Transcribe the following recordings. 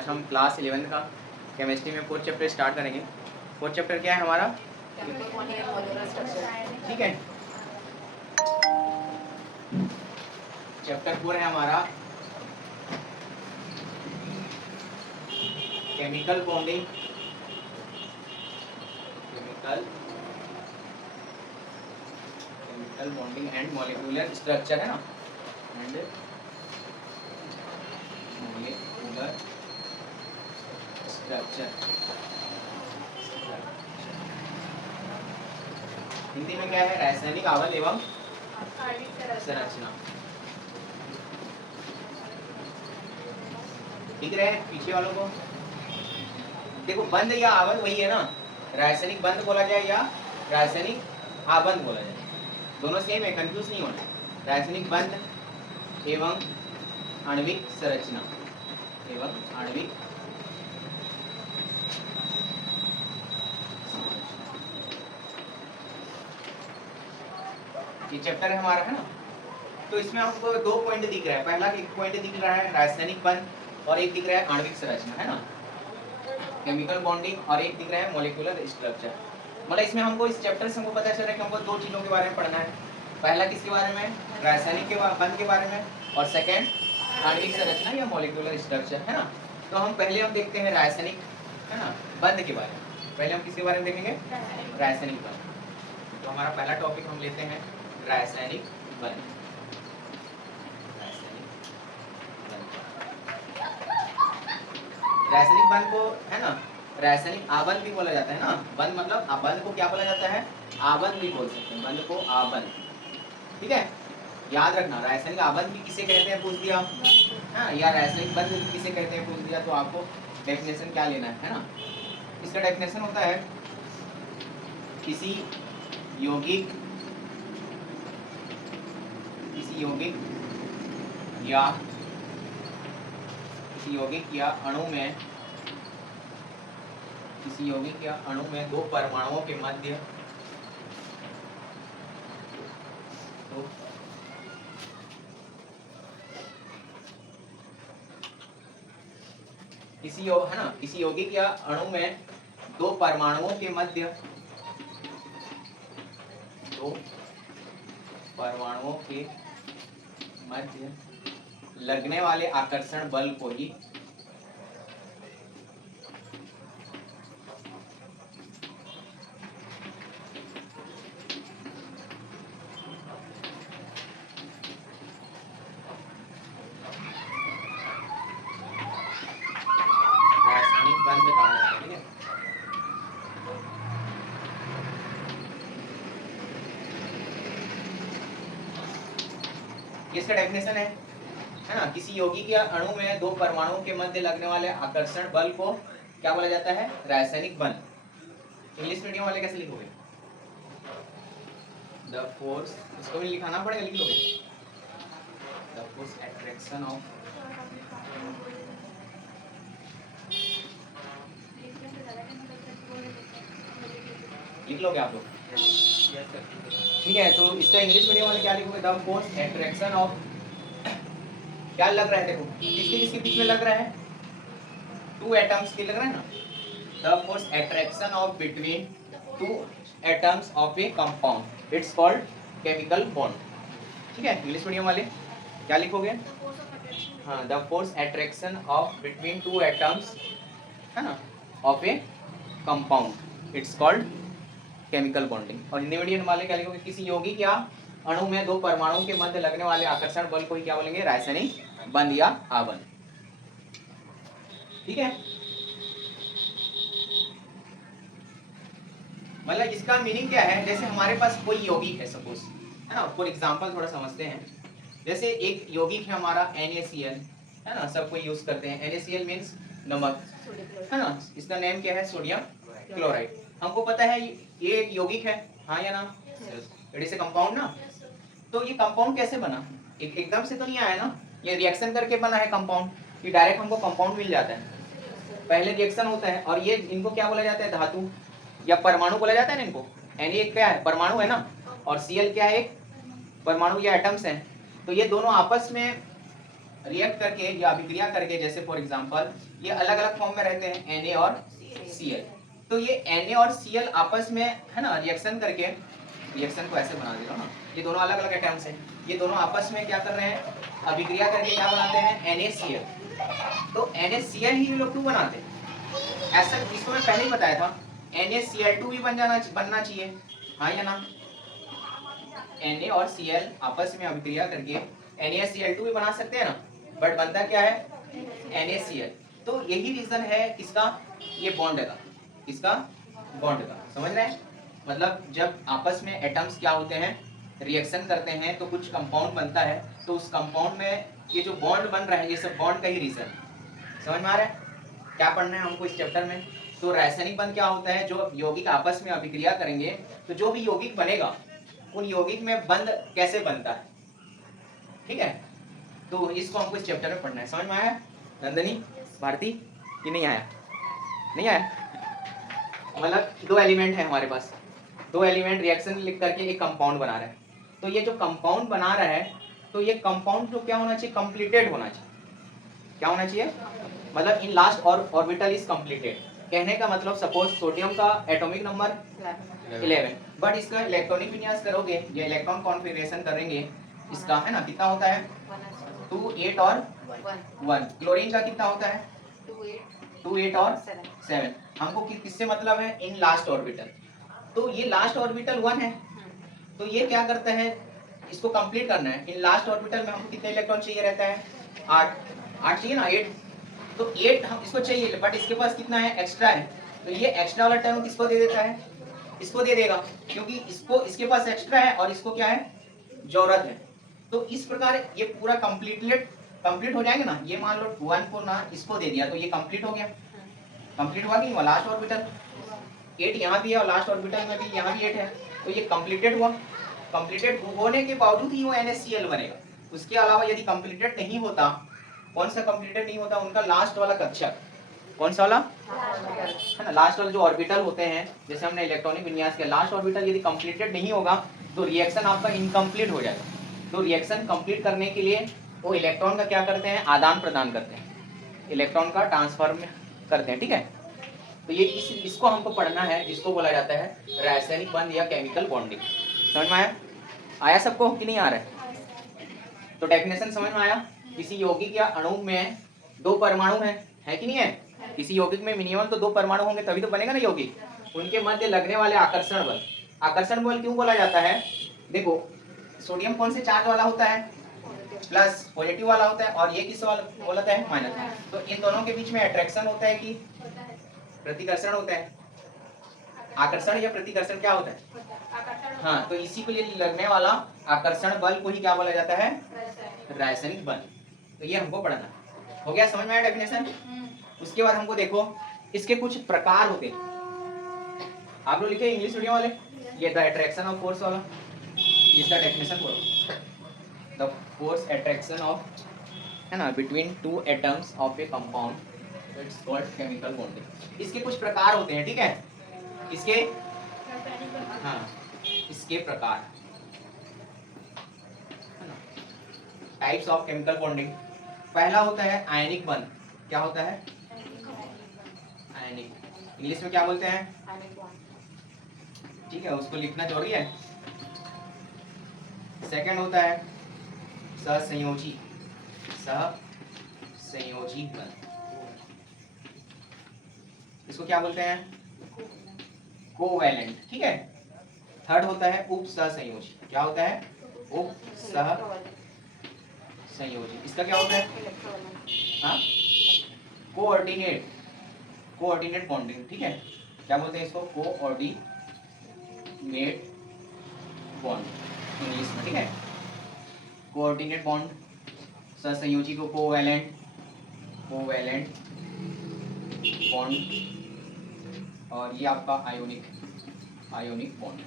आज हम क्लास 11 का केमिस्ट्री में फोर्थ चैप्टर स्टार्ट करेंगे। फोर्थ चैप्टर क्या है हमारा? ठीक है, चैप्टर 4 है हमारा chemical bonding, chemical bonding and molecular structure है ना, एंड मॉलिक्यूलर स्ट्रक्चर। हिंदी में क्या है? रासायनिक आवरण एवं संरचना। दिख रहे हैं पीछे वालों को? देखो, बंध या आवरण वही है ना, रासायनिक बंध बोला जाए या रासायनिक आबंध बोला जाए, दोनों सेम है, कंफ्यूज नहीं होना। रासायनिक बंध एवं आणविक संरचना, एवं आणविक ये चैप्टर है हमारा, है ना। तो इसमें आपको दो पॉइंट दिख रहा है। पहला एक पॉइंट दिख रहा है रासायनिक बंध और एक दिख रहा है आणविक संरचना, है ना, केमिकल बॉन्डिंग, और एक दिख रहा है मॉलिक्यूलर स्ट्रक्चर। मतलब इसमें हमको इस चैप्टर से हमको पता चल रहा है कि हमको दो चीजों के बारे में पढ़ना है। पहला किसके बारे में? रासायनिक के बंध के बारे में, और सेकेंड आणविक संरचना या मॉलिक्यूलर स्ट्रक्चर, है ना। तो हम पहले देखते हैं रासायनिक, है ना, बंध के बारे में। पहले हम किसके बारे में देखेंगे? रासायनिक बंध। तो हमारा पहला टॉपिक हम लेते हैं रासायनिक बंध। रासायनिक बंध को, है ना, रासायनिक आबंध भी बोला जाता है ना। बंध मतलब बंध को क्या बोला जाता है? आबंध भी बोल सकते हैं, बंध को आबंध। ठीक है, याद रखना, रासायनिक आबंध भी किसे कहते हैं पूछ दिया, हाँ, या रासायनिक बंध भी किसे कहते हैं पूछ दिया, तो आपको डेफिनेशन क्या लेना है ना। इसका डेफिनेशन होता है किसी यौगिक या अणु में, किसी यौगिक या अणु में दो परमाणुओं के मध्य किसी यौगिक या अणु में दो परमाणुओं के मध्य लगने वाले आकर्षण बल को ही रासायनिक बंध कहा जाता है। ठीक है, इसका डेफिनेशन है ना, किसी यौगिक या अणु में दो परमाणुओं के मध्य लगने वाले आकर्षण बल को क्या बोला जाता है? रासायनिक बंध। इंग्लिश मीडियम वाले कैसे लिखोगे? द फोर्स, इसको भी लिखाना पड़ेगा, लिख लोगे। द फोर्स अट्रैक्शन ऑफ, लिख लोगे आप लोग? ठीक है, तो इसका इंग्लिश मीडियम वाले क्या लिखोगे? द फोर्स अट्रैक्शन ऑफ, क्या लग रहा है देखो, किसके किसके बीच में लग रहा है? टू एटम्स के लग रहा है ना। The force attraction of between two atoms of A compound, it's called chemical bond. ठीक है, इंग्लिश मीडियम वाले क्या लिखोगे? हाँ, the force attraction of between two atoms, है ना, of A compound, it's called chemical bonding. और हिंदी मीडियम वाले क्या लिखोगे? किसी यौगिक या अणु में दो परमाणुओं के मध्य लगने वाले आकर्षण बल को ही क्या बोलेंगे? रासायनिक बंध या आबंध। ठीक है, मतलब इसका मीनिंग क्या है? जैसे हमारे पास कोई यौगिक है सपोज, है ना, फॉर एग्जांपल थोड़ा समझते हैं। जैसे एक यौगिक है हमारा NaCl, है ना, सब कोई यूज करते हैं। NaCl मींस नमक, है ना, इसका नेम क्या है? Sodium chloride. हमको पता है ये एक यौगिक है, हाँ या ना? इट इज ए कंपाउंड ना। तो ये कंपाउंड कैसे बना? एकदम से तो नहीं आया ना, ये रिएक्शन करके बना है कंपाउंड। ये डायरेक्ट हमको कंपाउंड मिल जाता है, पहले रिएक्शन होता है। और ये इनको क्या बोला जाता है? धातु या परमाणु बोला जाता है ना इनको। Na क्या है? परमाणु है ना, और Cl क्या है? एक परमाणु या एटम्स हैं। तो ये दोनों आपस में रिएक्ट करके या अभिक्रिया करके, जैसे फॉर एग्जांपल ये अलग अलग फॉर्म में रहते हैं Na और Cl, तो ये Na और Cl आपस में है ना रिएक्शन करके, रिएक्शन को ऐसे बना दे रहा हूँ ना, ये दोनों अलग अलग एटम्स हैं, ये दोनों आपस में क्या कर रहे हैं, अभिक्रिया करके क्या बनाते हैं, NaCl। तो NaCl ही ये लोग क्यों बनाते हैं, ऐसा इसको मैं पहले ही बताया था, NaCl2 भी बनना चाहिए, हाँ या ना। Na और Cl आपस में अभिक्रिया करके NaCl2 भी बना सकते हैं ना, बट बनता क्या है, NaCl। तो यही रीजन है किसका, ये बॉन्ड का, किसका, बॉन्ड का, समझ रहे हैं। मतलब जब आपस में एटम्स क्या होते हैं, रिएक्शन करते हैं तो कुछ कंपाउंड बनता है, तो उस कंपाउंड में ये जो बॉन्ड बन रहा है, ये सब बॉन्ड का ही रीजन, समझ में आ रहा है। क्या पढ़ना है हमको इस चैप्टर में, तो रासायनिक बंध क्या होता है, जो यौगिक आपस में अभिक्रिया करेंगे तो जो भी यौगिक बनेगा उन यौगिक में बंध कैसे बनता है, ठीक है। तो इसको हमको इस चैप्टर में पढ़ना है, समझ में आया नंदनी, भारती, कि नहीं आया, नहीं आया। मतलब दो एलिमेंट है हमारे पास, दो एलिमेंट रिएक्शन लिख करके एक कंपाउंड बना रहा है, तो ये जो कंपाउंड बना रहा है, तो ये कंपाउंड जो क्या होना चाहिए, कंप्लीटेड होना चाहिए, क्या होना चाहिए, मतलब इन लास्ट और ऑर्बिटल इज कंप्लीटेड। कहने का मतलब सपोज सोडियम का एटॉमिक नंबर 11, बट इसका इलेक्ट्रॉनिक विन्यास करोगे, ये इलेक्ट्रॉन कॉन्फ़िगरेशन करेंगे इसका, है ना, कितना होता है 2 8 और 1। क्लोरीन का कितना होता है 2 8 और 7। हमको किससे मतलब है, इन लास्ट ऑर्बिटल, तो ये लास्ट ऑर्बिटल 1 है, तो ये क्या करता है, इसको कंप्लीट करना है, इन लास्ट ऑर्बिटल में हमको कितने इलेक्ट्रॉन चाहिए रहता है, 8 चाहिए ना, 8, तो 8 हम इसको चाहिए, बट इसके पास कितना है, एक्स्ट्रा है, तो ये एक्स्ट्रा वाला टर्म किसको दे देता है, इसको दे देगा, क्योंकि इसको इसके पास एक्स्ट्रा है और इसको क्या है, जरूरत है। तो इस प्रकार ये पूरा कंप्लीट हो जाएंगे ना, ये मान लो 1 को ना इसको दे दिया तो ये कंप्लीट हो गया, कंप्लीट हुआ कि लास्ट ऑर्बिटल 8 यहाँ भी है और लास्ट ऑर्बिटल में भी यहाँ भी 8 है, तो ये कंप्लीटेड हुआ। कंप्लीटेड होने के बावजूद ही वो NaCl बनेगा, उसके अलावा यदि कंप्लीटेड नहीं होता, कौन सा कंप्लीटेड नहीं होता, उनका लास्ट वाला कक्षक, कौन सा वाला, है ना, लास्ट वाला जो ऑर्बिटल होते हैं, जैसे हमने इलेक्ट्रॉनिक विन्यास के लास्ट ऑर्बिटल यदि कंप्लीटेड नहीं होगा तो रिएक्शन आपका इनकम्प्लीट हो जाएगा। तो रिएक्शन कंप्लीट करने के लिए वो इलेक्ट्रॉन का क्या करते हैं, आदान प्रदान करते हैं, इलेक्ट्रॉन का ट्रांसफर करते हैं, ठीक है। तो ये इसको हमको पढ़ना है, जिसको बोला जाता है रासायनिक बंध या केमिकल बॉन्डिंग। समझ में आया सबको कि नहीं आ रहा है। तो डेफिनेशन समझ में आया, किसी यौगिक या अणु में 2 परमाणु है कि नहीं है, किसी यौगिक में मिनिमम तो 2 परमाणु होंगे तभी तो बनेगा ना यौगिक, उनके मध्य लगने वाले आकर्षण बल, आकर्षण बल क्यों बोला जाता है, देखो सोडियम कौन से चार्ज वाला होता है, प्लस पॉजिटिव वाला होता है, और ये किस वाला बोलता है, माइनस। तो इन दोनों के बीच में अट्रैक्शन होता है कि प्रतिकर्षण होता है, आकर्षण या प्रतिकर्षण क्या होता है, हाँ, तो इसी को लिए लगने वाला आकर्षण बल को ही क्या बोला जाता है, रासायनिक बल। तो ये हमको पढ़ना हो गया, समझ में आया डेफिनेशन। उसके बाद हमको देखो इसके कुछ प्रकार होते हैं, आप लोग लिखे इंग्लिश मीडियम वाले, ये द अट्रैक्शन ऑफ फोर्स वाला, इसका डेफिनेशन बोलो, द फोर्स अट्रैक्शन ऑफ, है ना, between 2 atoms of A compound, it's called chemical bonding. इसके कुछ प्रकार होते हैं, ठीक है, इसके, हाँ, इसके प्रकार, टाइप्स ऑफ केमिकल बॉन्डिंग। पहला होता है आयनिक बंध, क्या होता है, आयनिक, इंग्लिश में क्या बोलते हैं, ठीक है, उसको लिखना जरूरी है। सेकंड होता है सहसंयोजी, सहसंयोजी बंध, इसको क्या बोलते हैं, कोवैलेंट, ठीक है। थर्ड होता है उप सहसंयोजी, क्या होता है, उप सहसंयोजी, इसका क्या होता है, हाँ, कोऑर्डिनेट, कोऑर्डिनेट बॉन्डिंग, ठीक है, क्या बोलते हैं इसको, कोऑर्डिनेट बॉन्ड इंग्लिश में, ठीक है, कोऑर्डिनेट बॉन्ड। सहसंयोजी को कोवैलेंट, कोवैलेंट बॉन्ड, और ये आपका आयोनिक, आयोनिक बॉन्ड।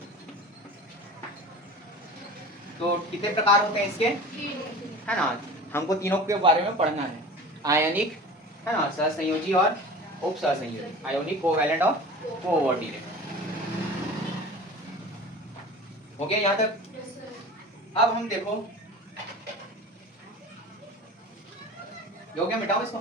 तो कितने प्रकार होते हैं इसके, है ना, हमको तीनों के बारे में पढ़ना है, आयनिक, है ना, सहसंयोजी और उप सहसंयोजी, आयोनिक, कोवैलेंट और कोऑर्डिनेट। हो गया यहाँ तक। अब हम देखो ये हो गया, मिटाओ इसको।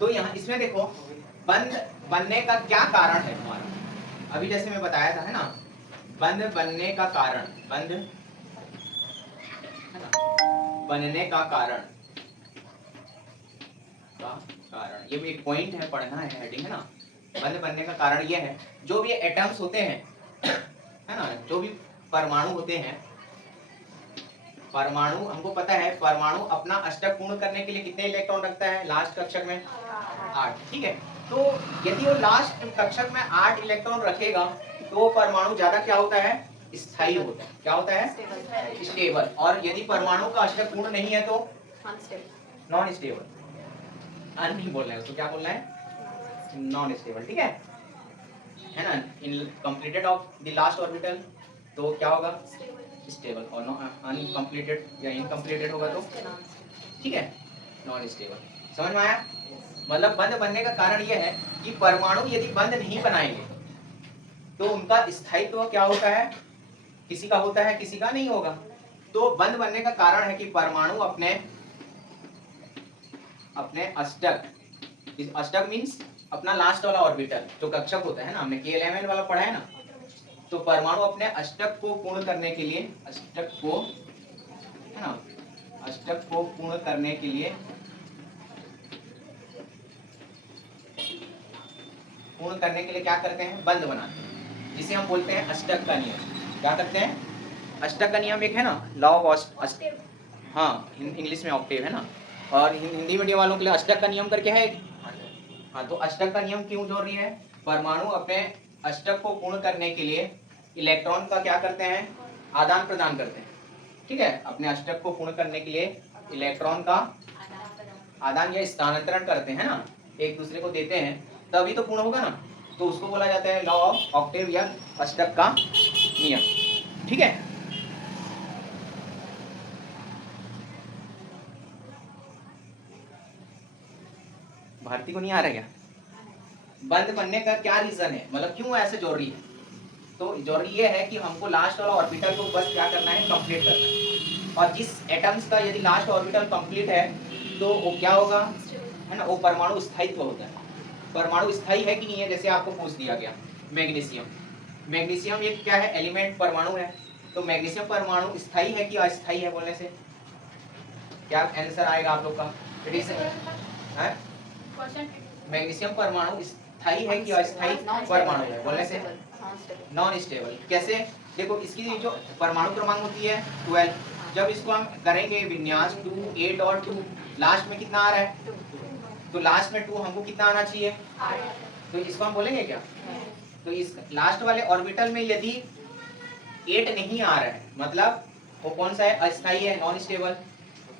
तो यहाँ इसमें देखो बंद बनने का क्या कारण है हमारा, अभी जैसे मैं बताया था है ना, बंद बनने का कारण, बंद है ना, बनने का कारण ये भी एक पॉइंट है, पढ़ना है, हेडिंग है ना। बंद बनने का कारण ये है, जो भी एटम्स होते हैं है ना, जो भी परमाणु होते हैं, परमाणु हमको पता है परमाणु अपना अष्टक पूर्ण करने के लिए कितने इलेक्ट्रॉन रखता है लास्ट कक्षक में, 8, ठीक है। तो यदि वो लास्ट कक्षक में 8 इलेक्ट्रॉन रखेगा तो परमाणु ज्यादा क्या होता है, स्थायी होता है। क्या होता है, स्टेबल। और यदि परमाणु का अष्टक पूर्ण नहीं है तो नॉन स्टेबल, नहीं बोलना है उसको, क्या बोलना है, नॉन स्टेबल, ठीक है ना। In completed of the last orbital तो क्या होगा, स्टेबल, और अनकंप्लीटेड या इनकंप्लीटेड होगा तो ठीक है, नॉन स्टेबल। समझ में आया, मतलब बंद बनने का कारण यह है कि परमाणु यदि बंद नहीं बनाएंगे तो उनका स्थायित्व क्या होता है, किसी का होता है किसी का नहीं होगा। तो बंद बनने का कारण है कि परमाणु अपने अष्टक, इस अष्टक मींस अपना लास्ट वाला ऑर्बिटल जो कक्षक होता है ना, हमने KLMN वाला पढ़ा है ना, तो परमाणु अपने अष्टक को पूर्ण करने के लिए, अष्टक को है ना, अष्टक को पूर्ण करने के लिए, क्या करते हैं, बंद बनाते हैं, जिसे हम बोलते हैं अष्टक का नियम। क्या करते हैं, अष्टक का नियम एक है ना, लॉ ऑफ, हाँ इंग्लिश में ऑक्टेव है ना, और हिंदी मीडियम वालों के लिए अष्टक का नियम करके है। हाँ, तो अष्टक का नियम क्यों जोड़ रही है, परमाणु अपने अष्टक को पूर्ण करने के लिए इलेक्ट्रॉन का क्या करते हैं, आदान प्रदान करते हैं, ठीक है। अपने अष्टक को पूर्ण करने के लिए इलेक्ट्रॉन का आदान या स्थानांतरण करते हैं ना, एक दूसरे को देते हैं, तभी तो पूर्ण होगा ना। तो उसको बोला जाता है लॉ ऑफ ऑक्टेव या अष्टक का नियम, ठीक है। भारती को नहीं आ रहा क्या, बंद बनने का क्या रीजन है, मतलब क्यों ऐसे जरूरी है। तो जरूरी ये है कि हमको लास्ट वाला ऑर्बिटल को बस क्या करना है, कंप्लीट करना है। और जिस एटम्स का यदि लास्ट ऑर्बिटल कंप्लीट है तो वो क्या होगा, है ना, वो परमाणु स्थायित्व होता है। परमाणु स्थायी है कि नहीं है, जैसे आपको पूछ दिया गया मैग्नीशियम, मैग्नीशियम एक क्या है, एलिमेंट परमाणु है। तो मैग्नीशियम परमाणु स्थायी है कि अस्थायी है, बोलने से क्या आंसर आएगा आप लोग का, मैग्नीशियम परमाणु स्थायी है कि अस्थायी परमाणु है, बोलने से नॉन स्टेबल। कैसे, देखो इसकी जो परमाणु क्रमांक होती है 12, जब इसको हम करेंगे विन्यास 2, 8 और 2, लास्ट में कितना आ रहा है, तो लास्ट में 2 हमको कितना आना चाहिए, तो इसको हम बोलेंगे क्या, तो इस लास्ट वाले ऑर्बिटल में यदि 8 नहीं आ रहा है मतलब वो कौन सा है, अस्थायी है, नॉन स्टेबल।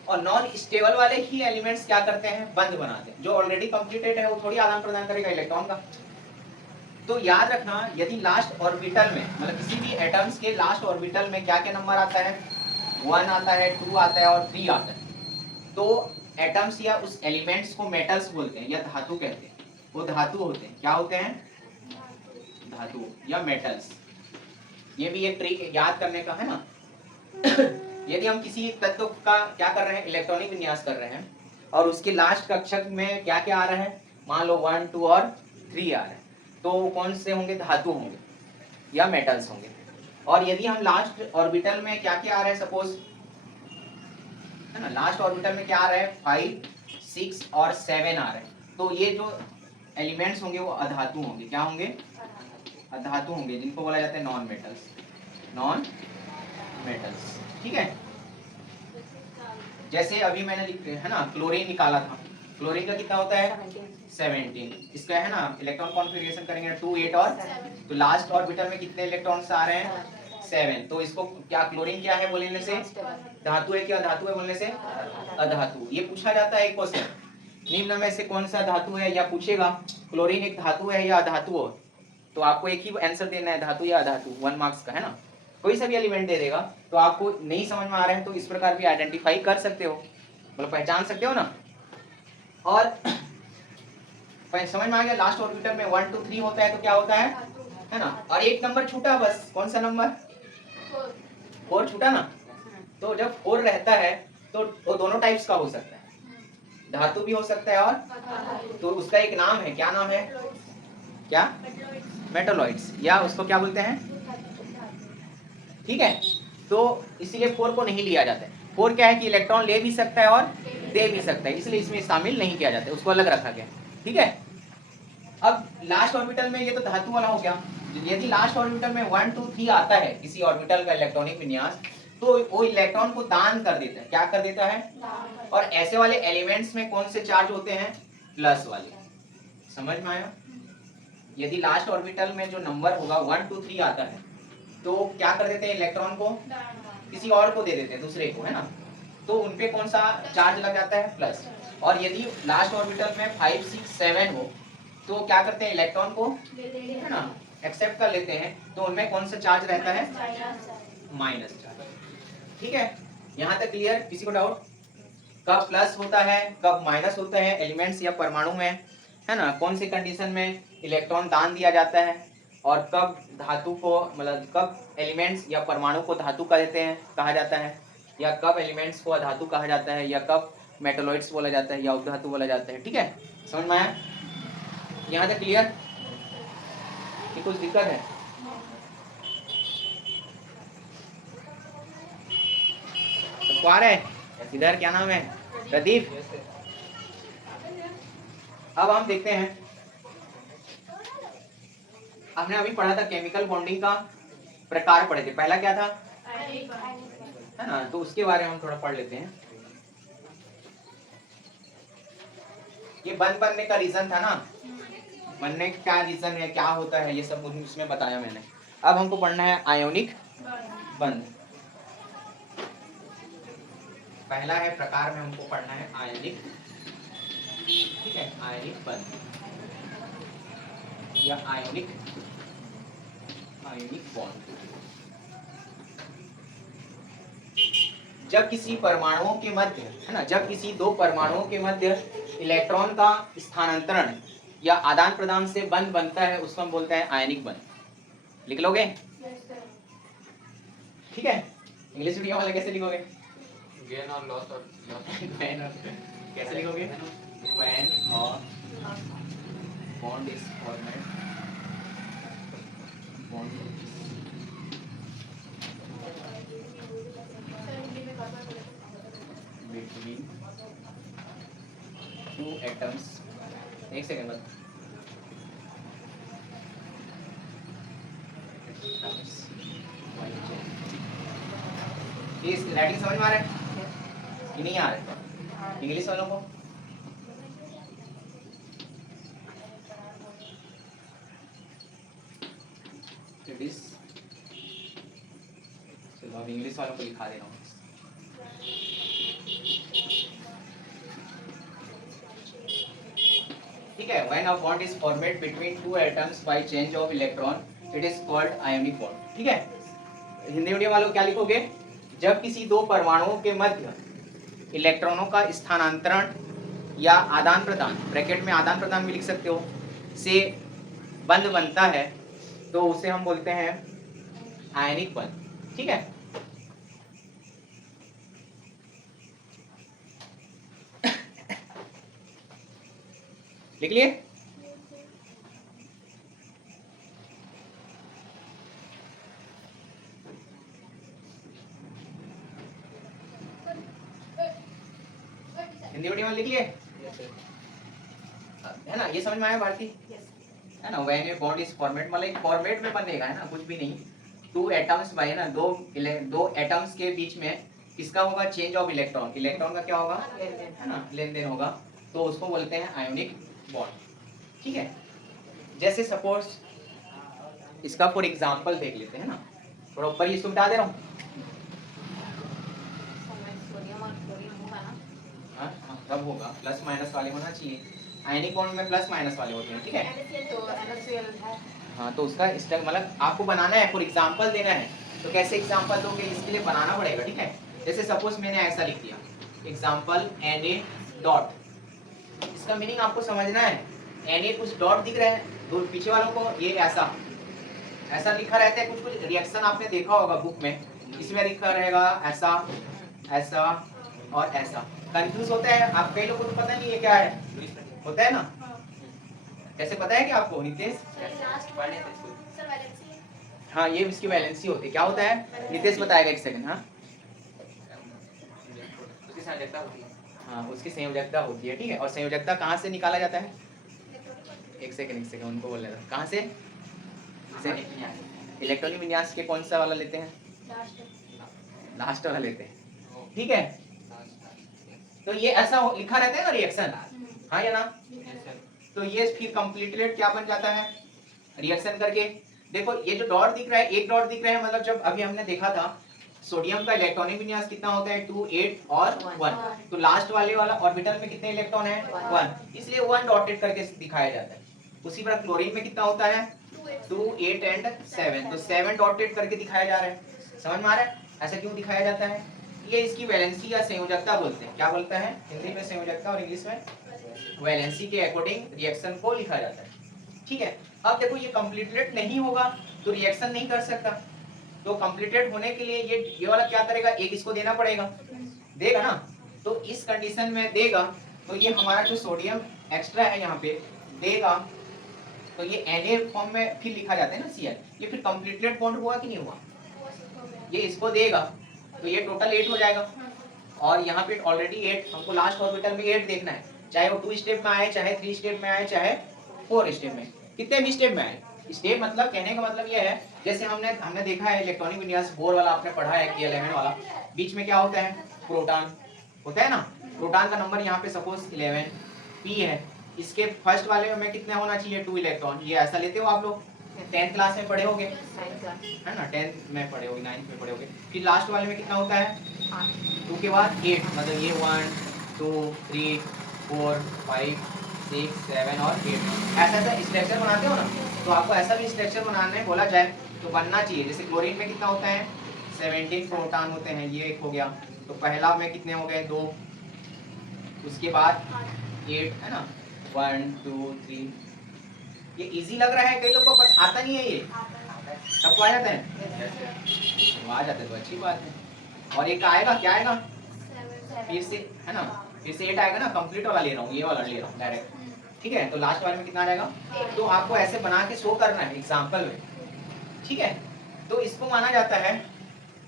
और नॉन स्टेबल वाले ही एलिमेंट्स क्या करते हैं, बंद बनाते हैं। जो ऑलरेडी कंप्लीटेड है वो थोड़ी आदान प्रदान करेगा इलेक्ट्रॉन का। तो याद रखना, यदि लास्ट ऑर्बिटल में मतलब किसी भी एटम्स के लास्ट ऑर्बिटल में क्या क्या नंबर आता है, 1 आता है, 2 आता है और 3 आता है। तो एटम्स या उस एलिमेंट्स को मेटल्स बोलते हैं या धातु कहते हैं, वो धातु होते हैं। क्या होते हैं, धातु या मेटल्स। ये भी एक ट्रिक याद करने का है ना। यदि हम किसी तत्व का क्या कर रहे हैं, इलेक्ट्रॉनिक विन्यास कर रहे हैं और उसके लास्ट कक्षक में क्या क्या आ रहा है, मान लो 1, 2 और 3 आ रहे हैं, तो कौन से होंगे, धातु होंगे या मेटल्स होंगे। और यदि हम लास्ट ऑर्बिटल में क्या क्या आ रहा है, सपोज है ना, लास्ट ऑर्बिटल में क्या आ रहा है, 5, 6 और 7 आ रहे हैं, तो ये जो एलिमेंट्स होंगे वो अधातु होंगे। क्या होंगे, अधातु होंगे, जिनको बोला जाता है नॉन मेटल्स, नॉन मेटल्स, ठीक है। जैसे अभी मैंने है ना क्लोरीन निकाला था, क्लोरीन का कितना होता है 17, इसका है ना इलेक्ट्रॉन कॉन्फ़िगरेशन करेंगे 2, 8 और, तो लास्ट ऑर्बिटल में कितने इलेक्ट्रॉन्स आ रहे हैं, 7। तो इसको क्या, क्लोरीन क्या है बोलने से, धातु है कि अधातु है, बोलने से अधातु। ये पूछा जाता है एक क्वेश्चन, निम्न में से कौन सा धातु है, या पूछेगा क्लोरीन एक धातु है या अधातु हो, तो आपको एक ही आंसर देना है, धातु या अधातु, 1 मार्क्स का है ना। कोई सा भी एलिमेंट दे देगा, तो आपको नहीं समझ में आ रहा है तो इस प्रकार भी आइडेंटिफाई कर सकते हो। मतलब पहचान सकते हो ना। और समझ में आ गया, लास्ट ऑर्बिटल में 1 2 3 होता है तो क्या होता है ना। और एक नंबर छूटा बस, कौन सा नंबर? 4 छूटा ना। तो जब 4 रहता है तो वो दोनों टाइप्स का हो सकता है, धातु भी हो सकता है और तो उसका एक नाम है, क्या नाम है? क्या? मेटलॉइड्स, या उसको क्या बोलते हैं? ठीक है, तो इसीलिए 4 को नहीं लिया जाता है। 4 क्या है कि इलेक्ट्रॉन ले भी सकता है और दे भी सकता है, इसलिए इसमें शामिल नहीं किया जाता है, उसको अलग रखा गया। ठीक है, अब लास्ट ऑर्बिटल में ये तो धातु वाला हो गया। यदि लास्ट ऑर्बिटल में 1 2 3 आता है किसी ऑर्बिटल का इलेक्ट्रॉनिक विन्यास, तो वो इलेक्ट्रॉन को दान कर देता है। क्या कर देता है? और ऐसे वाले एलिमेंट्स में कौन से चार्ज होते हैं? प्लस वाले। समझ में आया? यदि लास्ट ऑर्बिटल में जो नंबर होगा 1 2 3 आता है, तो क्या कर देते हैं? इलेक्ट्रॉन को किसी और को दे देते हैं, दूसरे को, है ना। तो उनपे कौन सा चार्ज लग जाता है? प्लस। और यदि लास्ट ऑर्बिटल में 5 6 7 हो, तो क्या करते हैं? इलेक्ट्रॉन को, है ना, एक्सेप्ट कर लेते हैं, तो उनमें कौन सा चार्ज रहता है? Minus charge. ठीक है, यहाँ तक क्लियर? किसी को डाउट? कब प्लस होता है, कब माइनस होता है एलिमेंट्स या परमाणु में, है ना, कौन सी कंडीशन में इलेक्ट्रॉन दान दिया जाता है, और कब धातु को, मतलब कब एलिमेंट्स या परमाणु को धातु कहा जाता है, या कब एलिमेंट्स को अधातु कहा जाता है, या कब मेटलॉइड्स बोला जाता है या उपधातु बोला जाता है। ठीक है, समझ में आया? यहाँ तक क्लियर? कि कुछ दिक्कत है? सबको आ रहा है? इधर क्या नाम है? प्रदीप। अब हम देखते हैं, हमने अभी पढ़ा था केमिकल बॉन्डिंग का प्रकार पढ़े थे। पहला क्या था? है ना, तो उसके बारे में हम थोड़ा पढ़ लेते हैं। ये बंद बनने का रीजन था ना, बनने का क्या रीजन है, क्या होता है, ये सब उसमें बताया मैंने। अब हमको पढ़ना है आयोनिक बंध। पहला है प्रकार में हमको पढ़ना है आयोनिक, ठीक है, आयोनिक बंध या आयोनिक बॉन्ड। जब किसी परमाणुओं के मध्य, है ना, जब किसी दो परमाणुओं के मध्य इलेक्ट्रॉन का स्थानांतरण या आदान प्रदान से बंध बनता है, उसको हम बोलते हैं आयनिक बंध। लिख लोगे? ठीक है, इंग्लिश मीडियम वाले कैसे लिखोगे? गेन और लॉस और कैसे लिखोगे? व्हेन और bond is formed, bond between two atoms। एक सेकंड बस, इस राइटिंग समझ में आ रहा है कि नहीं आ रहा है? इंग्लिश वालों को इट इज, चलो अब इंग्लिश वालों को लिखा दे रहा हूँ। ठीक है, when a bond is formed between two atoms by change of electron, it is called ionic bond। ठीक है, हिंदी मीडियम वालों क्या लिखोगे? जब किसी दो परमाणुओं के मध्य इलेक्ट्रॉनों का स्थानांतरण या आदान प्रदान, ब्रैकेट में आदान प्रदान भी लिख सकते हो, से बंध बनता है, तो उसे हम बोलते हैं आयनिक बंध। ठीक है, लिख लिए? हिंदी मीडियम लिख लिए? है ना, ये समझ में आया भारती? है ना, when a bond is format, मतलब एक फॉर्मेट में बनेगा, है ना, कुछ भी नहीं। टू एटम्स बाय, है ना, दो एटम्स के बीच में किसका होगा? चेंज ऑफ इलेक्ट्रॉन, इलेक्ट्रॉन का क्या होगा? है ना, लेन देन होगा, तो उसको बोलते हैं आयोनिक बॉन्ड। ठीक है, जैसे सपोज इसका फॉर एग्जांपल देख लेते हैं ना, थोड़ा ऊपर ही सुबह दे रहा हूँ। तब होगा प्लस माइनस वाले होना चाहिए, आयनिक बॉन्ड में प्लस माइनस वाले होते हैं। ठीक है, हाँ, तो उसका स्ट्रक्चर मतलब आपको बनाना है, फॉर एग्जांपल देना है, तो कैसे एग्जांपल दोगे, इसके लिए बनाना पड़ेगा। ठीक है, जैसे सपोज मैंने ऐसा लिख दिया, एग्जाम्पल Na डॉट, इसका मीनिंग आपको समझना है। Na कुछ डॉट दिख रहे हैं, तो पीछे वालों को ये ऐसा ऐसा लिखा रहता है, कुछ कुछ रिएक्शन आपने देखा होगा बुक में, इसमें लिखा रहेगा ऐसा ऐसा और ऐसा। कंफ्यूज होता है आप, कई लोगों को तो पता नहीं ये क्या है, होता है ना? कैसे पता है कि आपको नितेश? हाँ ये इसकी वैलेंसी होती है। क्या होता है नितेश बताएगा, एक सेकंड। हाँ हाँ उसकी संयोजकता होती है, ठीक है। और संयोजकता कहाँ से निकाला जाता है? एक सेकंड उनको बोलने दो। कहाँ से? इलेक्ट्रॉनिक विन्यास के कौन सा वाला लेते हैं? लास्ट वाला लेते हैं, ठीक है। तो ये ऐसा लिखा रहता है ना रिएक्शन, हाँ या ना? तो ये फिर कंप्लीटेड क्या बन जाता है रिएक्शन करके। देखो ये जो डॉट दिख रहा है, एक डॉट दिख रहा है, मतलब जब अभी हमने देखा था सोडियम का इलेक्ट्रॉनिक विन्यास कितना होता है 2 8 और 1, तो लास्ट वाले वाला ऑर्बिटल में कितने इलेक्ट्रॉन है 1, इसलिए 1 डॉटेड करके दिखाया जाता है। उसी तरह क्लोरीन में कितना होता है 2 8 एंड 7, तो 7 डॉटेड करके दिखाया जा रहा है। समझ में आ रहा है ऐसा क्यों दिखाया जाता है? ये इसकी वैलेंसी या संयोजकता बोलते हैं। क्या बोलता है? हिंदी में संयोजकता और इंग्लिश में वैलेंसी के अकॉर्डिंग रिएक्शन को लिखा जाता है, ठीक है। अब देखो ये कंप्लीटेड नहीं होगा तो रिएक्शन नहीं कर सकता, तो कंप्लीटेड होने के लिए ये वाला क्या करेगा, एक इसको देना पड़ेगा, देगा ना। तो इस कंडीशन में देगा तो ये हमारा जो सोडियम एक्स्ट्रा है यहाँ पे देगा, तो ये Na फॉर्म में फिर लिखा जाता है ना Cl, ये फिर कंप्लीटेड बॉन्ड हुआ कि नहीं हुआ? ये इसको देगा तो ये टोटल 8 हो जाएगा, और यहाँ पे ऑलरेडी 8, हमको लास्ट ऑर्बिटल में 8 देखना है, चाहे वो 2 स्टेप में आए, चाहे 3 स्टेप में आए, चाहे 4 स्टेप में, कितने भी स्टेप में आए। स्टेप मतलब कहने का मतलब ये है, जैसे हमने देखा है इलेक्ट्रॉनिक विन्यास बोर वाला आपने पढ़ा है कि 11 वाला, बीच में क्या होता है प्रोटॉन होता है ना, प्रोटॉन का नंबर यहाँ पे सपोज 11 p है, इसके फर्स्ट वाले में कितने होना चाहिए 2 इलेक्ट्रॉन, ये ऐसा लेते हो आप लोग 10th क्लास में पढ़े होगे है ना, 10th में पढ़े होगे, 9th में पढ़े होगे। फिर लास्ट वाले में कितना होता है 2 के बाद 8, मतलब ये 1 2 3 4 5 6 7 और 8, ऐसा ऐसा स्ट्रक्चर बनाते हो ना, तो आपको ऐसा भी स्ट्रक्चर बनाने बोला जाए तो बनना चाहिए। जैसे क्लोरीन में कितना होता है 17 प्रोटॉन होते हैं, ये एक हो गया, तो पहला में कितने हो गए 2, उसके बाद 8 है ना 1 2 3। ये इजी लग रहा है, कई लोग को आता नहीं है, ये सबको आ जाता है, आ जाता है तो अच्छी बात है। और एक आएगा क्या आएगा फिर से है ना, फिर से 8 आएगा ना, कंप्लीट वाला ले रहा हूँ, ये वाला ले रहा हूँ डायरेक्ट, ठीक है। तो लास्ट वाले में कितना आ जाएगा, तो आपको ऐसे बना के शो करना है एग्जाम्पल में, ठीक है। तो इसको माना जाता है,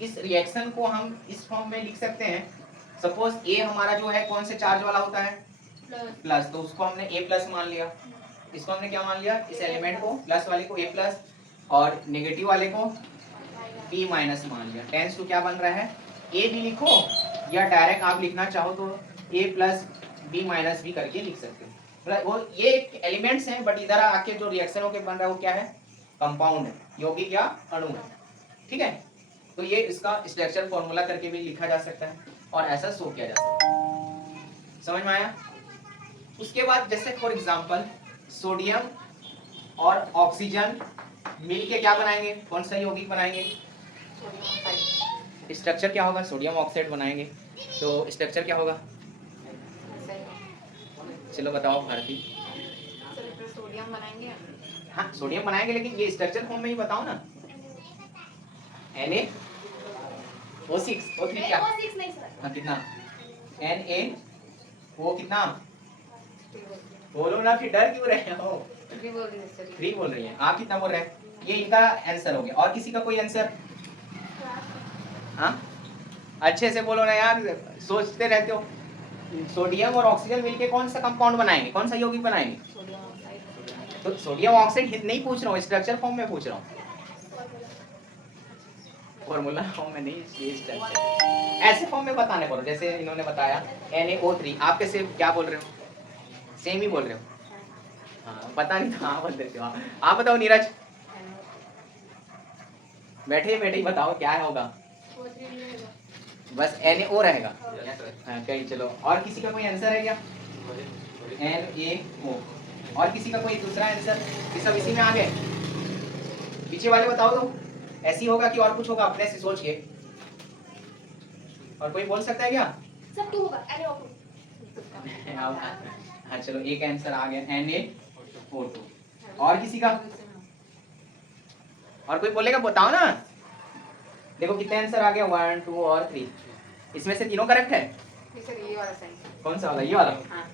इस रिएक्शन को हम इस फॉर्म में लिख सकते हैं। सपोज ए हमारा जो है कौन से चार्ज वाला होता है प्लस, तो उसको हमने ए प्लस मान लिया, इसको हमने क्या मान लिया, इस एलिमेंट को प्लस वाले को ए प्लस और नेगेटिव वाले को बी माइनस मान लिया। टेंस टू क्या बन रहा है ए भी लिखो, या डायरेक्ट आप लिखना चाहो तो ए प्लस बी माइनस बी करके लिख सकते हो। वो ये एलिमेंट्स हैं, बट इधर आके जो रिएक्शन होके बन रहा है वो क्या है कंपाउंड है, यौगिक या अणु है, ठीक है। तो ये इसका स्ट्रक्चर फॉर्मूला करके भी लिखा जा सकता है और ऐसा शो किया जा सकता है। समझ में आया? उसके बाद जैसे फॉर एग्जांपल सोडियम और ऑक्सीजन मिलके क्या बनाएंगे, कौन सा यौगिक बनाएंगे, स्ट्रक्चर क्या होगा, सोडियम ऑक्साइड बनाएंगे, तो स्ट्रक्चर क्या होगा, चलो बताओ भारती। सोडियम बनाएंगे, हाँ सोडियम बनाएंगे, लेकिन ये स्ट्रक्चर फॉर्म में ही बताओ ना। Na O6 O3 क्या, हाँ कितना NaO कितना, बोलो ना, फिर डर क्यों रहे हो, 3 बोल रही है, आप कितना बोल रहे हैं, ये इनका आंसर हो गया। और किसी का कोई आंसर? हाँ अच्छे से बोलो ना यार, सोचते रहते हो। सोडियम और ऑक्सीजन मिलके कौन सा कंपाउंड बनाएंगे, कौन सा यौगिक बनाएंगे, तो सोडियम ऑक्साइड नहीं पूछ रहा हूँ, स्ट्रक्चर फॉर्म में पूछ रहा हूँ, फॉर्मूला फॉर्म में नहीं, ये स्ट्रक्चर ऐसे फॉर्म में बताने बोलो, जैसे इन्होंने बताया NaO3, आप कैसे क्या बोल रहे हो, सेम ही बोल रहे हो, हाँ पता नहीं था, हाँ बोल देते हो आप बताओ नीरज, बैठे बैठे बताओ क्या होगा, बस NaO रहेगा, हाँ कहीं चलो। और किसी का कोई आंसर है क्या, NaO, और किसी का कोई दूसरा आंसर, ये सब इसी में आ गए, पीछे वाले बताओ तो, ऐसी होगा कि और कुछ होगा अपने से सोच के, और कोई बोल सकता है क्या, सब 2 होगा NaO2 हाँ चलो एक आंसर आ गया NaO2। और किसी का? और कोई बोलेगा बताओ ना। देखो कितने आंसर आ गए 1 2 और 3। इसमें से तीनों करेक्ट है। सर ये वाला सही है। कौन सा वाला? ये वाला? हाँ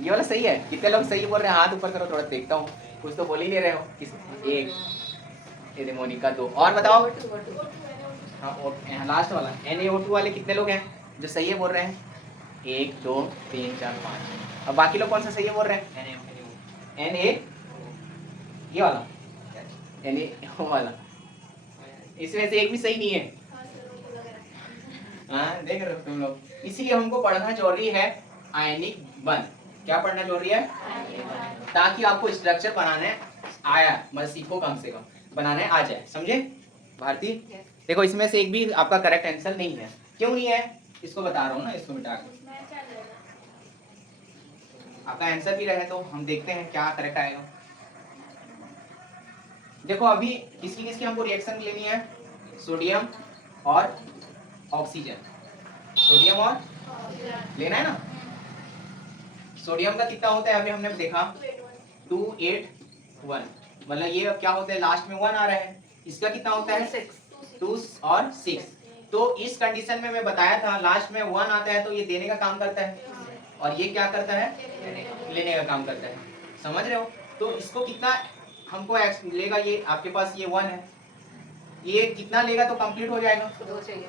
ये वाला सही है। कितने लोग सही बोल रहे हैं? हाथ ऊपर करो थोड़ा देखता हूँ। कुछ तो बोल ही नहीं रहे हो। किस एक, ये मोनिका 2। और बताओ। हाँ लास्ट वाला NaO2 वाले कितने लोग हैं जो सही है बोल रहे हैं? 1 2 3 4 5। अब बाकी लोग कौन सा सही है बोल रहे हैं? Na ये वाला Na वाला। इसमें से एक भी सही नहीं है। हाँ देख रहे हो तुम लोग। इसीलिए हमको पढ़ना जरूरी है आयनिक बंध। क्या पढ़ना जरूरी है? ताकि आपको स्ट्रक्चर बनाने आया, मतलब सीखो कम से कम बनाने आ जाए। समझे भारती? देखो इसमें से एक भी आपका करेक्ट आंसर नहीं है। क्यों नहीं है इसको बता रहा हूँ ना। इसको मिटा कर आपका आंसर भी रहे तो हम देखते हैं क्या करेक्ट आएगा। देखो अभी किसकी किसकी हमको रिएक्शन लेनी है? सोडियम और ऑक्सीजन। सोडियम और लेना है ना। सोडियम का कितना होता है? अभी हमने देखा 281, मतलब ये क्या होता है? लास्ट में 1 आ रहा है। इसका कितना होता है? 2 और 6। तो इस कंडीशन में मैं बताया था लास्ट में 1 आता है तो ये देने का काम करता है और ये क्या करता है? लेने का काम करता है। समझ रहे हो? तो इसको कितना हमको लेगा? ये आपके पास ये 1 है, ये कितना लेगा तो कंप्लीट हो जाएगा? 2 चाहिए।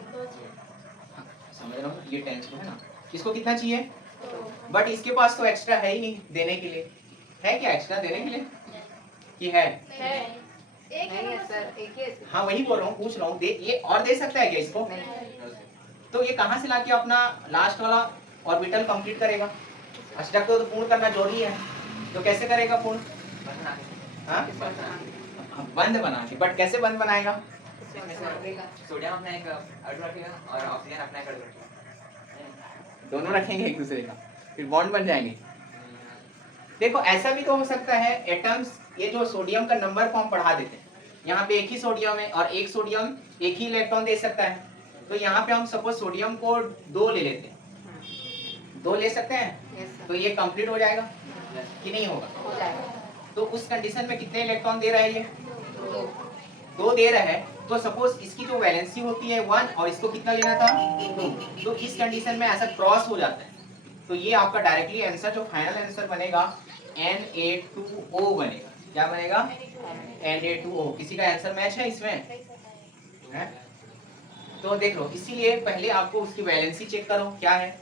समझ रहे हो? ये टेंशन है ना। इसको कितना चाहिए? बट इसके पास तो एक्स्ट्रा है ही नहीं देने के लिए। है क्या एक्स्ट्रा देने के लिए? कि है? एक नहीं है सर, एक ही है। हाँ वही बोल रहा हूँ, पूछ रहा हूँ। दे ये और दे सकता है क्या इसको? तो ये कहाँ से लाके अपना लास्ट वाला ऑर्बिटल कंप्लीट करेगा? अष्टक तो पूर्ण करना जरूरी है। तो कैसे करेगा पूर्ण? हाँ बंद बना के। बट कैसे बंद बनाएगा? सोडियम अपना एक अणु रखेगा और ऑक्सीजन अपना एक अणु रखेगा। दोनों रखेंगे एक दूसरे का, फिर बॉन्ड बन जाएंगे। देखो ऐसा भी तो हो सकता है एटम्स, ये जो सोडियम का नंबर को हम बढ़ा देते हैं। यहाँ पे एक ही सोडियम है और एक सोडियम एक ही इलेक्ट्रॉन दे सकता है। तो यहाँ पे हम सपोज सोडियम को 2 ले लेते हैं। 2 ले सकते हैं तो ये कंप्लीट हो जाएगा कि नहीं होगा? हो जाएगा। तो उस कंडीशन में कितने इलेक्ट्रॉन दे रहा है? ये 2 दे रहा है। तो सपोज इसकी जो वैलेंसी होती है 1 और इसको कितना लेना था? 2। तो इस कंडीशन में ऐसा क्रॉस हो जाता है। तो ये आपका डायरेक्टली आंसर जो फाइनल आंसर बनेगा Na2O बनेगा। क्या बनेगा? Na2O। किसी का आंसर मैच है इसमें? है? तो देख लो, इसीलिए पहले आपको उसकी वैलेंसी चेक करो क्या है,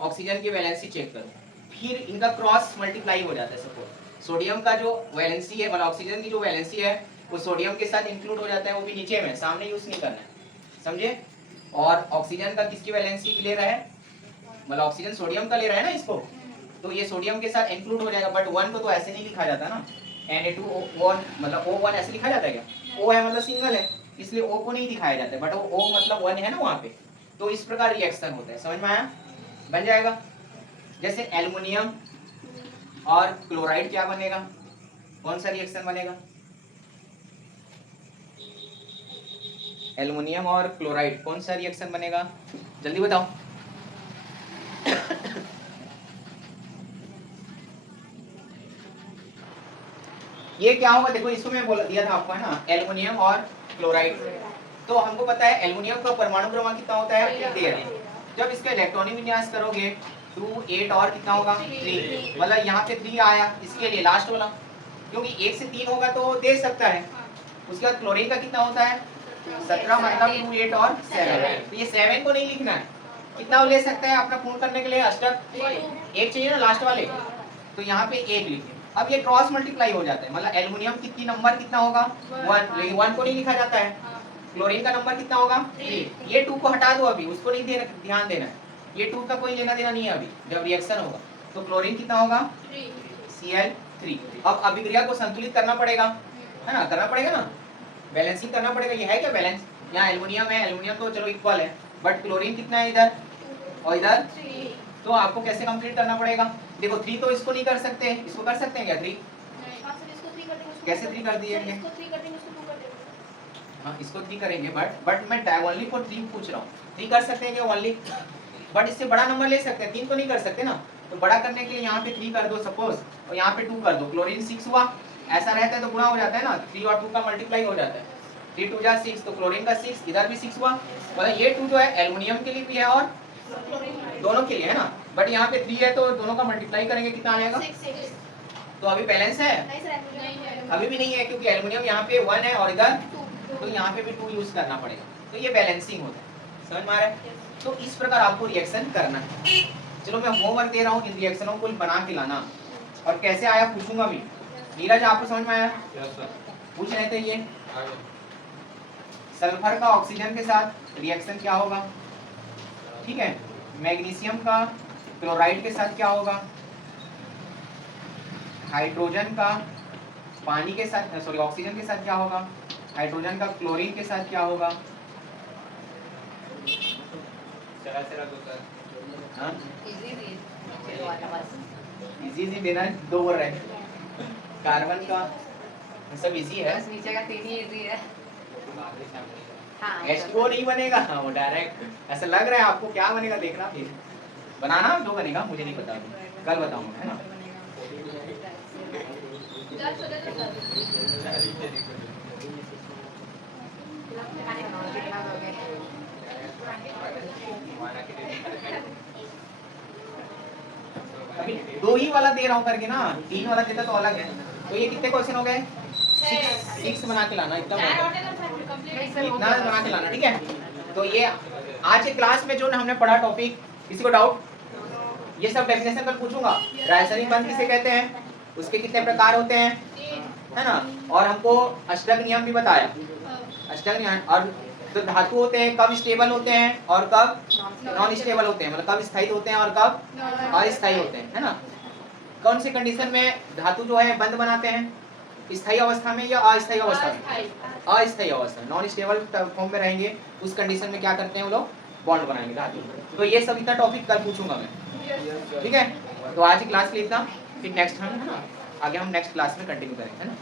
ऑक्सीजन की वैलेंसी चेक करो, फिर इनका क्रॉस मल्टीप्लाई हो जाता है। सपोज सोडियम का जो वैलेंसी है, मतलब ऑक्सीजन की जो वैलेंसी है वो सोडियम के साथ इंक्लूड हो जाता है, वो भी नीचे में, सामने यूज नहीं करना है। समझे? और ऑक्सीजन का किसकी वैलेंसी ले रहा है? मतलब ऑक्सीजन सोडियम का ले रहा है ना इसको, तो ये सोडियम के साथ इंक्लूड हो जाएगा। बट 1 को तो ऐसे नहीं लिखा जाता ना, Na2O1 मतलब O1 ऐसे लिखा जाता है क्या? O है मतलब सिंगल है, इसलिए O को नहीं दिखाया जाता है। बट वो O मतलब 1 है ना वहाँ पे। तो इस प्रकार रिएक्शन होता है। समझ में आया? बन जाएगा। जैसे एल्युमिनियम और क्लोराइड क्या बनेगा? कौन सा रिएक्शन बनेगा? एल्युमिनियम और क्लोराइड कौन सा रिएक्शन बनेगा? जल्दी बताओ। ये क्या होगा? देखो इसको मैं बोल दिया था आपको, है ना, एल्युमिनियम और क्लोराइड। तो हमको पता है एल्युमिनियम का परमाणु क्रमांक कितना होता है? 13। जब इसका इलेक्ट्रॉनिक विन्यास करोगे 2 8 और कितना होगा? 3। मतलब यहाँ पे 3 आया इसके लिए लास्ट वाला, क्योंकि 1 से 3 होगा तो दे सकता है। उसके बाद क्लोरीन का कितना होता है? 17, मतलब 2 8 और 7। तो ये 7 को नहीं लिखना है। कितना ले सकता है अपना पूर्ण करने के लिए? अष्टक 1 चाहिए ना लास्ट वाले, तो यहाँ पे 1 लिखे। अब ये क्रॉस मल्टीप्लाई हो जाता है, मतलब एल्युमिनियम कितनी नंबर कितना होगा? 1, लेकिन 1 को नहीं लिखा जाता है। क्लोरीन का नंबर कितना होगा? 3। ये 2 को हटा दो, अभी उसको नहीं देना, ध्यान देना। ये 2 का कोई लेना देना नहीं है अभी, जब रिएक्शन होगा। तो क्लोरीन कितना होगा? 3Cl3। अब अभिक्रिया को संतुलित करना पड़ेगा, है ना, करना पड़ेगा ना, बैलेंसिंग करना पड़ेगा। ये है क्या बैलेंस? यहाँ एल्युमिनियम है, एल्युमिनियम तो चलो इक्वल है, बट क्लोरीन कितना है इधर और इधर? 3। तो आपको कैसे कंप्लीट करना पड़ेगा? देखो 3 तो इसको नहीं कर सकते, इसको कर सकते हैं क्या 3? कैसे 3 कर दिए? हाँ इसको 3 करेंगे, बट मैं डायगोनली फॉर 3 पूछ रहा हूँ। 3 कर सकते हैं क्या ओनली? बट इससे बड़ा नंबर ले सकते हैं, 3 तो नहीं कर सकते ना, तो बड़ा करने के लिए यहाँ पे 3 कर दो सपोज, और यहाँ पे 2 कर दो। क्लोरीन 6 हुआ, ऐसा रहता है तो गुणा हो जाता है ना, 3 और 2 का मल्टीप्लाई हो जाता है, 3 2 जा 6, तो क्लोरीन का 6, इधर भी 6 हुआ। मतलब ये 2 जो है एल्युमिनियम के लिए भी है और दोनों के लिए है ना, बट यहाँ पे 3 है तो दोनों का मल्टीप्लाई करेंगे कितना आ जाएगा? 6 तो अभी बैलेंस है? नहीं सर नहीं है अभी भी नहीं है, क्योंकि एल्युमिनियम यहाँ पे 1 है और इधर तो यहाँ पे भी 2 यूज करना पड़ेगा, तो ये बैलेंसिंग होता है। समझ में आ रहा है? तो इस प्रकार आपको रिएक्शन करना है। चलो मैं होमवर्क दे रहा हूँ, इन रिएक्शनों को बना के लाना, और कैसे आया पूछूंगा भी। नीरज आपको समझ में आया? पूछ रहे थे ये सल्फर का ऑक्सीजन के साथ रिएक्शन क्या होगा, ठीक है। मैग्नीशियम का क्लोराइड के साथ क्या होगा, हाइड्रोजन का पानी के साथ, सॉरी ऑक्सीजन के साथ क्या होगा, हाइड्रोजन का क्लोरीन के साथ क्या होगा। हाँ इजी देना, 2 बोल रहे हैं। कार्बन का सब इजी है, बस नीचे का 3 ही इजी है। हाँ H2O नहीं बनेगा, वो डायरेक्ट ऐसा लग रहा है आपको, क्या बनेगा देखना, फिर बनाना जो बनेगा मुझे नहीं पता, कल बताऊंगा, है ना। कितना दोगे? अभी 2 ही वाला दे रहा हूँ करके ना, 3 वाला देता तो अलग है। तो ये कितने क्वेश्चन हो गए? 6 बना के लाना, इतना इतना बना के लाना, ठीक है। तो ये आज के क्लास में जो हमने पढ़ा टॉपिक, किसी को डाउट? ये सब डेफिनेशन कल पूछूंगा। रासायनिक बंध किसे कहते हैं, उसके कितने प्रकार होते हैं, है ना, और हमको अष्टक नियम भी बताया। अष्टक नियम, और जो धातु होते हैं कब स्टेबल होते हैं और कब नॉन स्टेबल होते हैं, मतलब कब स्थायी होते हैं और कब अस्थायी होते हैं, है ना। कौन सी कंडीशन में धातु जो है बंध बनाते हैं, स्थायी अवस्था में या अस्थायी अवस्था में? अस्थायी अवस्था में, नॉन स्टेबल फॉर्म में रहेंगे, उस कंडीशन में क्या करते हैं वो लोग, बॉन्ड बनाएंगे धातु। तो ये सब इतना टॉपिक कल पूछूंगा मैं, ठीक है। तो आज की क्लास के लिए इतना, फिर नेक्स्ट हम, है ना, आगे हम नेक्स्ट क्लास में कंटिन्यू करेंगे, है ना।